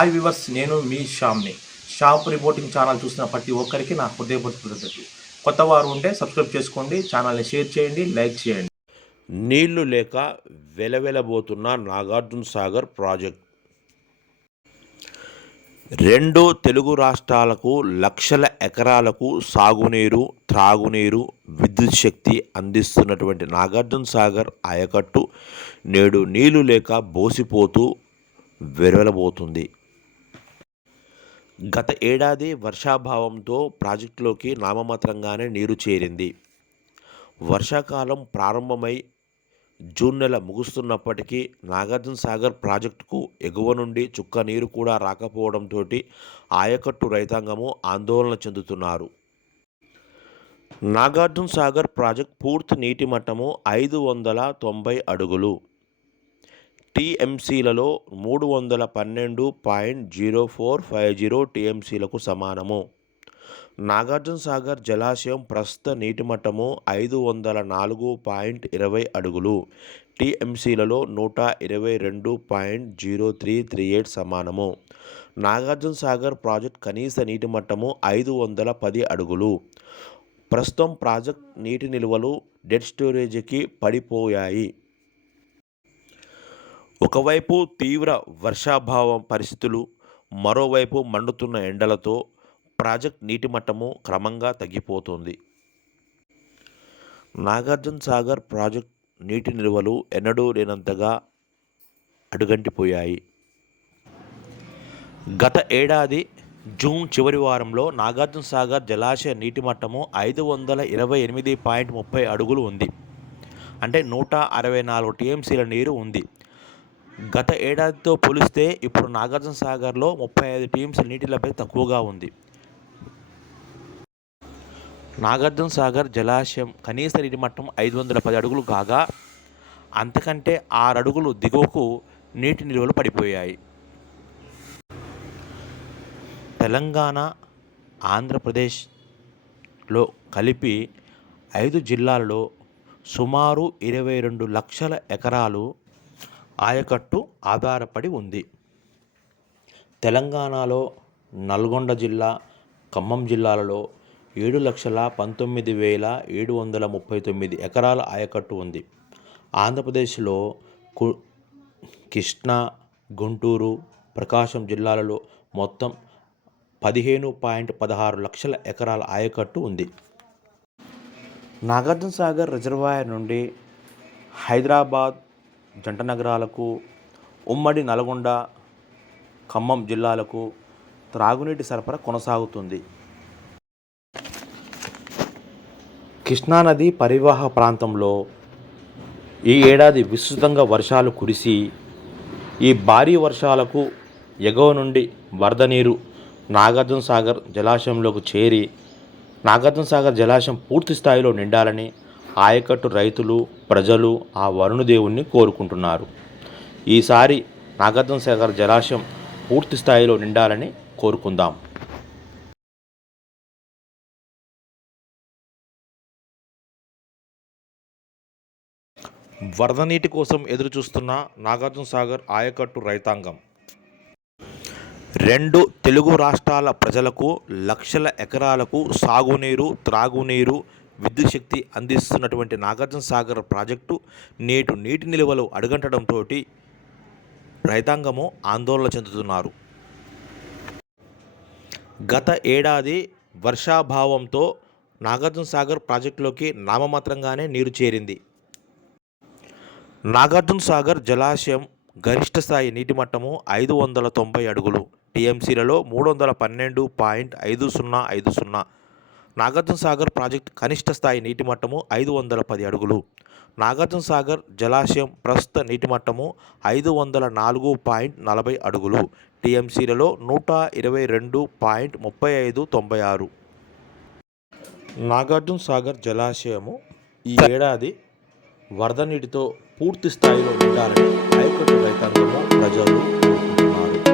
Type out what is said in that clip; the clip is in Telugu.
హాయ్ వివర్స్ నేను మీ శ్యామ్ని షాప్ రిపోర్టింగ్ ఛానల్ చూసిన ప్రతి ఒక్కరికి నా హృదయపూర్తి కృతజ్ఞతలు కొత్త వారు ఉంటే సబ్స్క్రైబ్ చేసుకోండి ఛానల్ని షేర్ చేయండి లైక్ చేయండి. నీళ్ళు లేక వెలవెలబోతున్న నాగార్జున సాగర్ ప్రాజెక్ట్. రెండు తెలుగు రాష్ట్రాలకు లక్షల ఎకరాలకు సాగునీరు త్రాగునీరు విద్యుత్ శక్తి అందిస్తున్నటువంటి నాగార్జున సాగర్ ఆయకట్టు నేడు నీళ్ళు లేక బోసిపోతూ వెరవెలబోతుంది. గత ఏడాది వర్షాభావంతో ప్రాజెక్టులోకి నామమాత్రంగానే నీరు చేరింది. వర్షాకాలం ప్రారంభమై జూన్ నెల ముగుస్తున్నప్పటికీ నాగార్జున సాగర్ ప్రాజెక్టుకు ఎగువ నుండి చుక్క నీరు కూడా రాకపోవడంతో ఆయకట్టు రైతాంగము ఆందోళన చెందుతున్నారు. నాగార్జున సాగర్ ప్రాజెక్ట్ పూర్తి నీటి మట్టము ఐదు వందల తొంభై అడుగులు. టీఎంసీలలో మూడు వందల పన్నెండు point zero four five zero టీఎంసీలకు సమానము. నాగార్జున సాగర్ జలాశయం ప్రస్తుత నీటి మట్టము ఐదు వందల నాలుగు పాయింట్ ఇరవై అడుగులు. టీఎంసీలలో నూట ఇరవై రెండు point zero three three eight సమానము. నాగార్జున సాగర్ ప్రాజెక్ట్ కనీస నీటి మట్టము ఐదు వందల పది అడుగులు. ప్రస్తుతం ప్రాజెక్ట్ నీటి నిల్వలు డెడ్ స్టోరేజీకి పడిపోయాయి. ఒకవైపు తీవ్ర వర్షాభావం పరిస్థితులు మరోవైపు మండుతున్న ఎండలతో ప్రాజెక్ట్ నీటి మట్టము క్రమంగా తగ్గిపోతుంది. నాగార్జున సాగర్ ప్రాజెక్ట్ నీటి నిల్వలు ఎన్నడూ లేనంతగా అడుగంటిపోయాయి. గత ఏడాది జూన్ చివరి వారంలో నాగార్జున సాగర్ జలాశయ నీటి మట్టము ఐదు వందల ఇరవై ఎనిమిది పాయింట్ ముప్పై అడుగులు ఉంది. అంటే నూట అరవై నాలుగు టీఎంసీల నీరు ఉంది. గత ఏడాదితో పోలిస్తే ఇప్పుడు నాగార్జున సాగర్లో ముప్పై ఐదు టీమ్స్ నీటి లభ్యత తక్కువగా ఉంది. నాగార్జున సాగర్ జలాశయం కనీస నీటి మట్టం ఐదు వందల పది అడుగులు కాగా అంతకంటే ఆరు అడుగులు దిగువకు నీటి నిల్వలు పడిపోయాయి. తెలంగాణ ఆంధ్రప్రదేశ్లో కలిపి ఐదు జిల్లాలలో సుమారు ఇరవై రెండు లక్షల ఎకరాలు ఆయకట్టు ఆధారపడి ఉంది. తెలంగాణలో నల్గొండ జిల్లా ఖమ్మం జిల్లాలలో ఏడు లక్షల పంతొమ్మిది వేల ఏడు వందల ముప్పై తొమ్మిది ఎకరాల ఆయకట్టు ఉంది. ఆంధ్రప్రదేశ్లో కు కృష్ణా గుంటూరు ప్రకాశం జిల్లాలలో మొత్తం పదిహేను పాయింట్ పదహారు లక్షల ఎకరాల ఆయకట్టు ఉంది. నాగార్జున సాగర్ రిజర్వాయర్ నుండి హైదరాబాద్ జంట నగరాలకు ఉమ్మడి నల్గొండ ఖమ్మం జిల్లాలకు త్రాగునీటి సరఫరా కొనసాగుతుంది. కృష్ణానది పరివాహ ప్రాంతంలో ఈ ఏడాది విస్తృతంగా వర్షాలు కురిసి ఈ భారీ వర్షాలకు ఎగువ నుండి వరద నీరు నాగార్జున సాగర్ జలాశయంలోకి చేరి నాగార్జున సాగర్ జలాశయం పూర్తి స్థాయిలో నిండాలని ఆయకట్టు రైతులు ప్రజలు ఆ వరుణదేవుణ్ణి కోరుకుంటున్నారు. ఈసారి నాగార్జున సాగర్ జలాశయం పూర్తి స్థాయిలో నిండాలని కోరుకుందాం. వరద నీటి కోసం ఎదురు చూస్తున్న నాగార్జున సాగర్ ఆయకట్టు రైతాంగం. రెండు తెలుగు రాష్ట్రాల ప్రజలకు లక్షల ఎకరాలకు సాగునీరు త్రాగునీరు విద్యుత్ శక్తి అందిస్తున్నటువంటి నాగార్జున సాగర్ ప్రాజెక్టు నేటు నీటి నిల్వలు అడుగంటడంతో రైతాంగము ఆందోళన చెందుతున్నారు. గత ఏడాది వర్షాభావంతో నాగార్జున సాగర్ ప్రాజెక్టులోకి నామమాత్రంగానే నీరు చేరింది. నాగార్జున సాగర్ జలాశయం గరిష్ట స్థాయి నీటి మట్టము ఐదు వందల తొంభై అడుగులు టీఎంసీలలో మూడు వందల పన్నెండు పాయింట్ ఐదు సున్నా ఐదు సున్నా నాగార్జున సాగర్ ప్రాజెక్ట్ కనిష్ట స్థాయి నీటి మట్టము ఐదు వందల పది అడుగులు. నాగార్జున సాగర్ జలాశయం ప్రస్తుత నీటి మట్టము ఐదు వందల నాలుగు పాయింట్ నలభై అడుగులు. టీఎంసీలలో నూట ఇరవై రెండు పాయింట్ ముప్పై ఐదు తొంభై ఆరు. నాగార్జున సాగర్ జలాశయము ఈ ఏడాది వరద నీటితో పూర్తి స్థాయిలో నిండాలని హైకోర్టు రైతాంగము ప్రజలు కోరుకుంటున్నారు.